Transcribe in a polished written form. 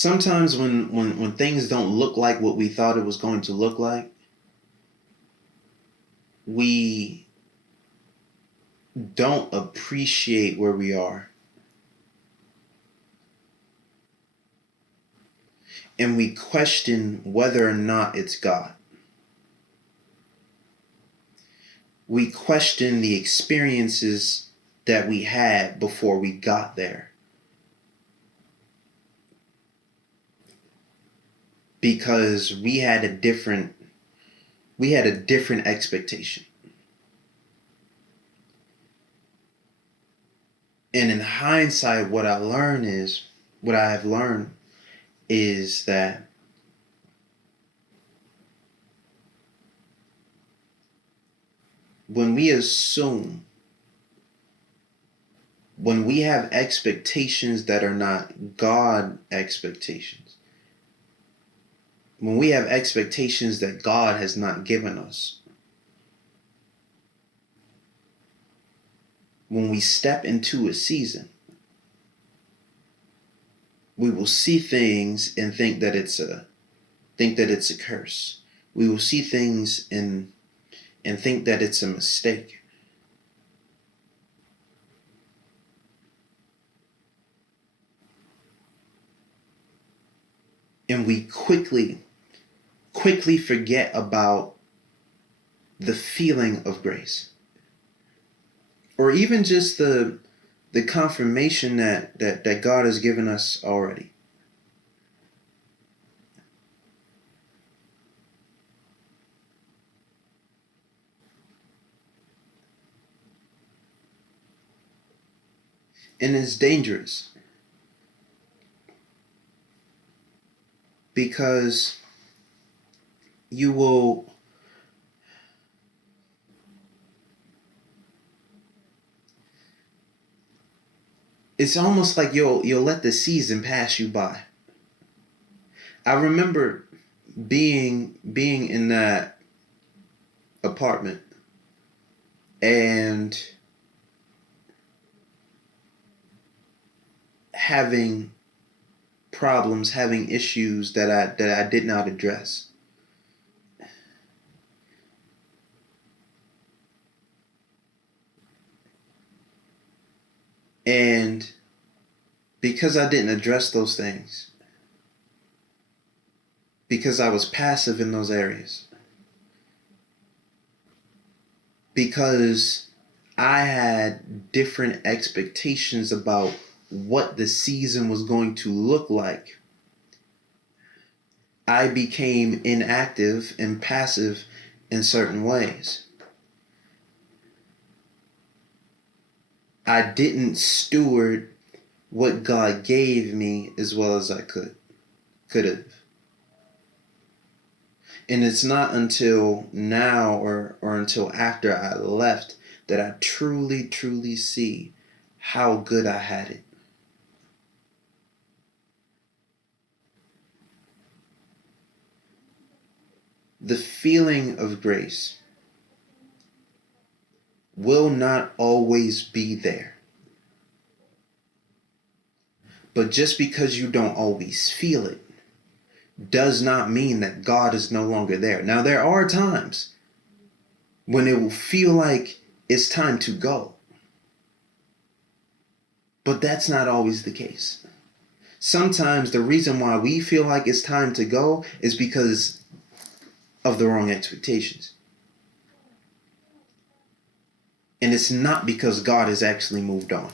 Sometimes when things don't look like what we thought it was going to look like, we don't appreciate where we are. And we question whether or not it's God. We question the experiences that we had before we got there. Because we had a different expectation. And in hindsight, what I have learned is that when we have expectations that are not God expectations, when we have expectations that God has not given us, when we step into a season, we will see things and think that it's a curse. We will see things and think that it's a mistake. And we quickly forget about the feeling of grace. Or even just the confirmation that God has given us already. And it's dangerous. Because you will it's almost like you'll let the season pass you by. I remember being in that apartment and having problems, having issues that I did not address. And because I didn't address those things, because I was passive in those areas, because I had different expectations about what the season was going to look like, I became inactive and passive in certain ways. I didn't steward what God gave me as well as I could have. And it's not until now or until after I left that I truly see how good I had it. The feeling of grace will not always be there. But just because you don't always feel it does not mean that God is no longer there. Now, there are times when it will feel like it's time to go. But that's not always the case. Sometimes the reason why we feel like it's time to go is because of the wrong expectations. And it's not because God has actually moved on.